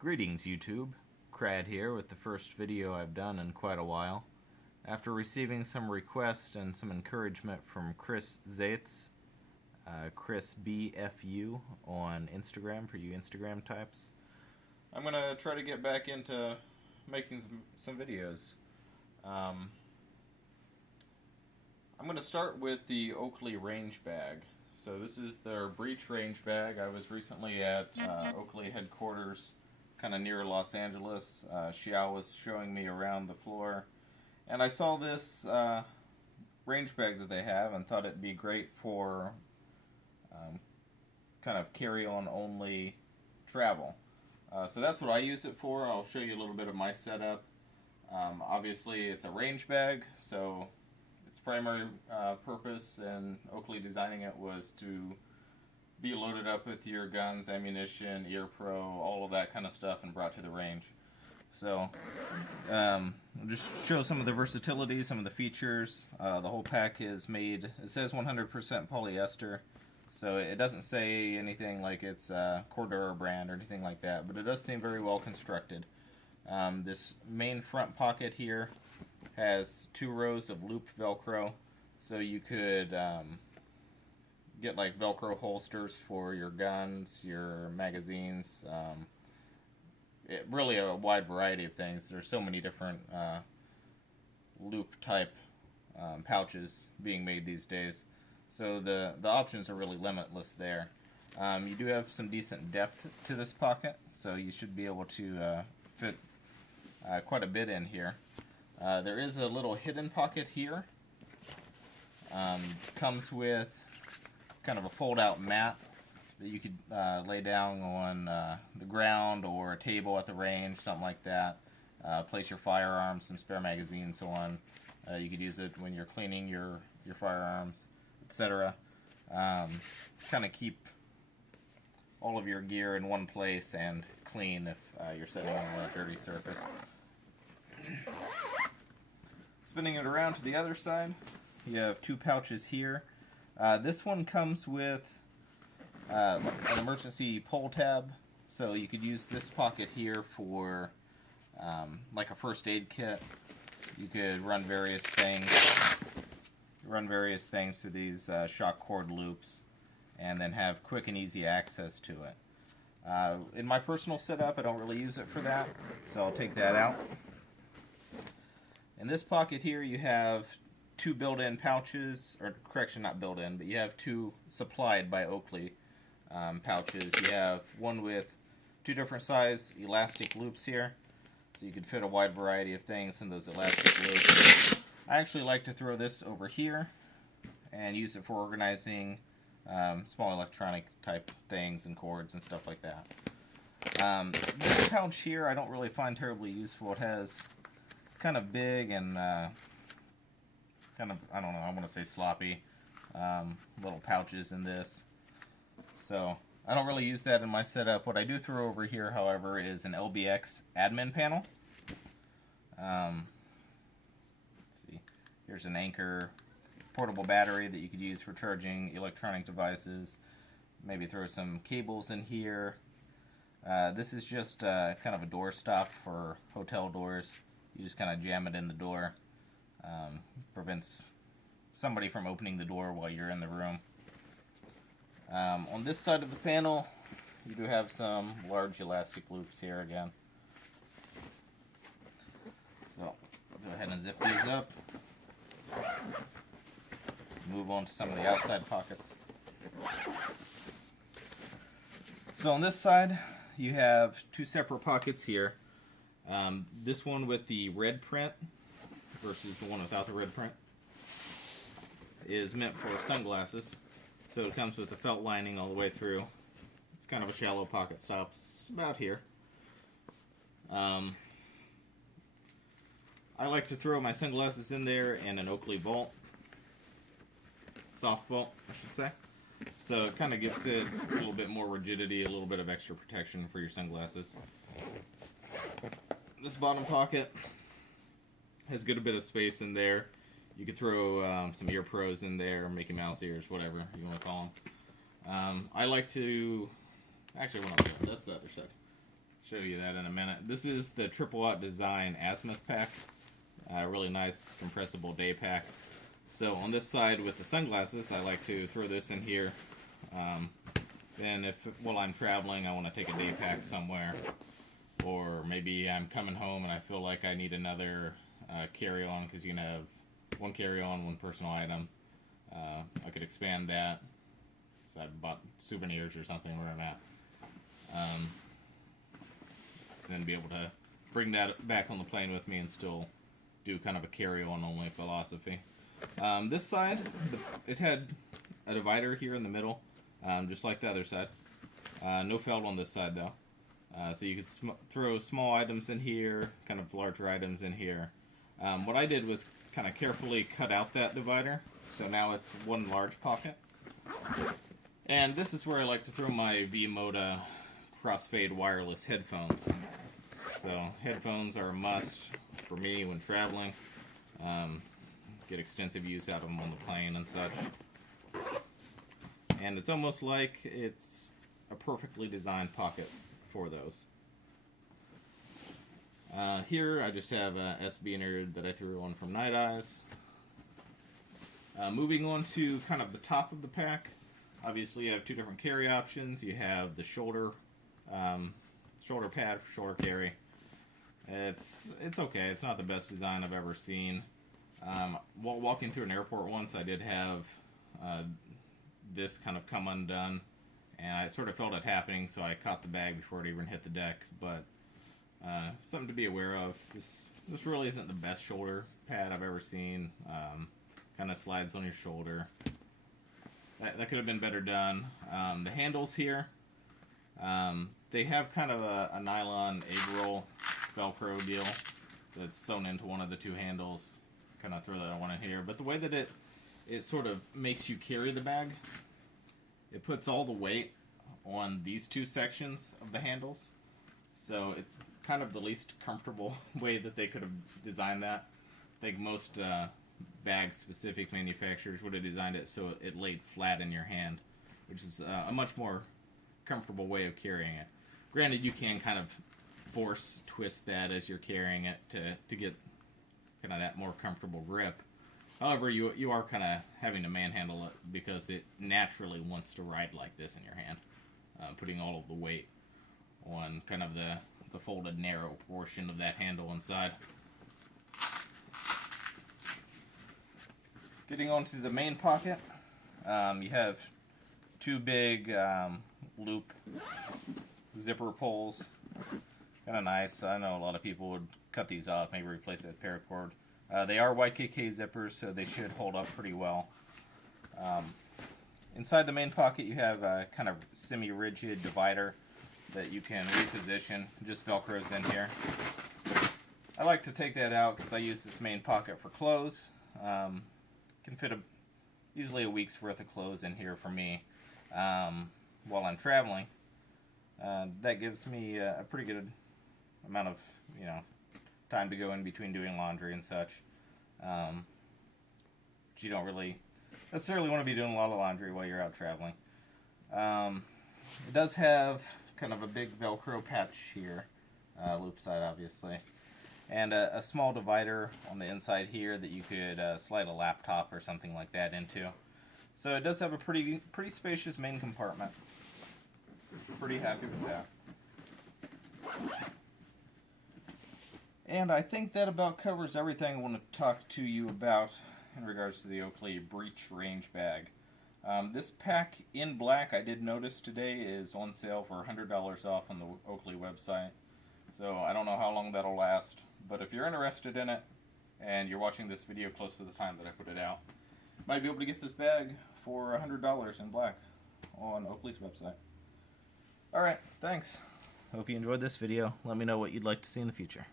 Greetings YouTube, Crad here with the first video I've done in quite a while. After receiving some requests and some encouragement from Chris Zaitz, Chris BFU on Instagram for you Instagram types, I'm going to try to get back into making some videos. I'm going to start with the Oakley Range Bag. So this is their breech range bag. I was recently at Oakley headquarters, kind of near Los Angeles. Xiao was showing me around the floor, and I saw this range bag that they have and thought it'd be great for kind of carry-on only travel. So that's what I use it for. I'll show you a little bit of my setup. Obviously it's a range bag, so its primary purpose in Oakley designing it was to be loaded up with your guns, ammunition, ear pro, all of that kind of stuff, and brought to the range. So I'll just show some of the versatility, some of the features. The whole pack is made, it says 100% polyester, so it doesn't say anything like it's a Cordura brand or anything like that, but it does seem very well constructed. This main front pocket here has 2 rows of looped Velcro, so you could get like Velcro holsters for your guns, your magazines, really a wide variety of things. There's so many different loop type pouches being made these days, so the options are really limitless there. You do have some decent depth to this pocket, so you should be able to fit quite a bit in here. There is a little hidden pocket here. Comes with kind of a fold-out mat that you could lay down on the ground or a table at the range, something like that. Place your firearms, some spare magazines, so on. You could use it when you're cleaning your firearms, etc. Kind of keep all of your gear in one place and clean if you're sitting on a dirty surface. Spinning it around to the other side, you have 2 pouches here. This one comes with an emergency pull tab, so you could use this pocket here for like a first aid kit. You could run various things through these shock cord loops, and then have quick and easy access to it. In my personal setup, I don't really use it for that, so I'll take that out. In this pocket here, you have 2 built-in pouches, or correction, not built-in, but you have 2 supplied by Oakley pouches. You have one with 2 different size elastic loops here, so you can fit a wide variety of things in those elastic loops. I actually like to throw this over here and use it for organizing small electronic type things and cords and stuff like that. This pouch here I don't really find terribly useful. It has kind of big and kind of, I don't know, I want to say sloppy little pouches in this. So I don't really use that in my setup. What I do throw over here, however, is an LBX admin panel. Let's see. Here's an Anchor portable battery that you could use for charging electronic devices. Maybe throw some cables in here. This is just kind of a door stop for hotel doors. You just kind of jam it in the door. Prevents somebody from opening the door while you're in the room. On this side of the panel, you do have some large elastic loops here again. So I'll go ahead and zip these up. Move on to some of the outside pockets. So on this side, you have 2 separate pockets here. This one with the red print versus the one without the red print is meant for sunglasses. So it comes with a felt lining all the way through. It's kind of a shallow pocket, stops about here. I like to throw my sunglasses in there in an Oakley vault. Soft vault, I should say. So it kind of gives it a little bit more rigidity, a little bit of extra protection for your sunglasses. This bottom pocket has a good bit of space in there. You could throw some ear pros in there, Mickey Mouse ears, whatever you want to call them. I like to, actually, that's the other side. Show you that in a minute. This is the Triple Out Design Azimuth pack. Really nice compressible day pack. So on this side with the sunglasses, I like to throw this in here. Then if while I'm traveling I want to take a day pack somewhere, or maybe I'm coming home and I feel like I need another carry-on, because you can have one carry-on, one personal item. I could expand that. So I've bought souvenirs or something where I'm at. Then be able to bring that back on the plane with me and still do kind of a carry-on only philosophy. This side, it had a divider here in the middle, just like the other side. No felt on this side though. So you could throw small items in here, kind of larger items in here. What I did was kind of carefully cut out that divider, so now it's one large pocket. And this is where I like to throw my V-Moda crossfade wireless headphones. So headphones are a must for me when traveling. Get extensive use out of them on the plane and such. And it's almost like it's a perfectly designed pocket for those. Here I just have a SB innard that I threw on from Night Eyes. Moving on to kind of the top of the pack. Obviously you have two different carry options. You have the shoulder pad for shoulder carry. It's okay. It's not the best design I've ever seen. While walking through an airport once, I did have this kind of come undone, and I sort of felt it happening, so I caught the bag before it even hit the deck. But something to be aware of. This really isn't the best shoulder pad I've ever seen. Kind of slides on your shoulder. That could have been better done. The handles here, they have kind of a nylon egg roll Velcro deal that's sewn into one of the two handles. Kind of throw that one in here. But the way that it sort of makes you carry the bag, it puts all the weight on these two sections of the handles. So it's kind of the least comfortable way that they could have designed that. I think most bag-specific manufacturers would have designed it so it laid flat in your hand, which is a much more comfortable way of carrying it. Granted, you can kind of force twist that as you're carrying it to get kind of that more comfortable grip. However, you are kind of having to manhandle it because it naturally wants to ride like this in your hand, putting all of the weight on kind of the folded narrow portion of that handle inside. Getting onto the main pocket, you have two big loop zipper pulls. Kind of nice. I know a lot of people would cut these off, maybe replace it with paracord. They are YKK zippers, so they should hold up pretty well. Inside the main pocket, you have a kind of semi-rigid divider that you can reposition. Just Velcros in here. I like to take that out because I use this main pocket for clothes. Can fit easily a week's worth of clothes in here for me while I'm traveling. That gives me a pretty good amount of time to go in between doing laundry and such. But you don't really necessarily want to be doing a lot of laundry while you're out traveling. It does have kind of a big Velcro patch here, loop side obviously, and a small divider on the inside here that you could slide a laptop or something like that into. So it does have a pretty spacious main compartment. Pretty happy with that. And I think that about covers everything I want to talk to you about in regards to the Oakley Range Bag. This pack in black, I did notice today, is on sale for $100 off on the Oakley website. So I don't know how long that'll last, but if you're interested in it and you're watching this video close to the time that I put it out, you might be able to get this bag for $100 in black on Oakley's website. Alright, thanks. Hope you enjoyed this video. Let me know what you'd like to see in the future.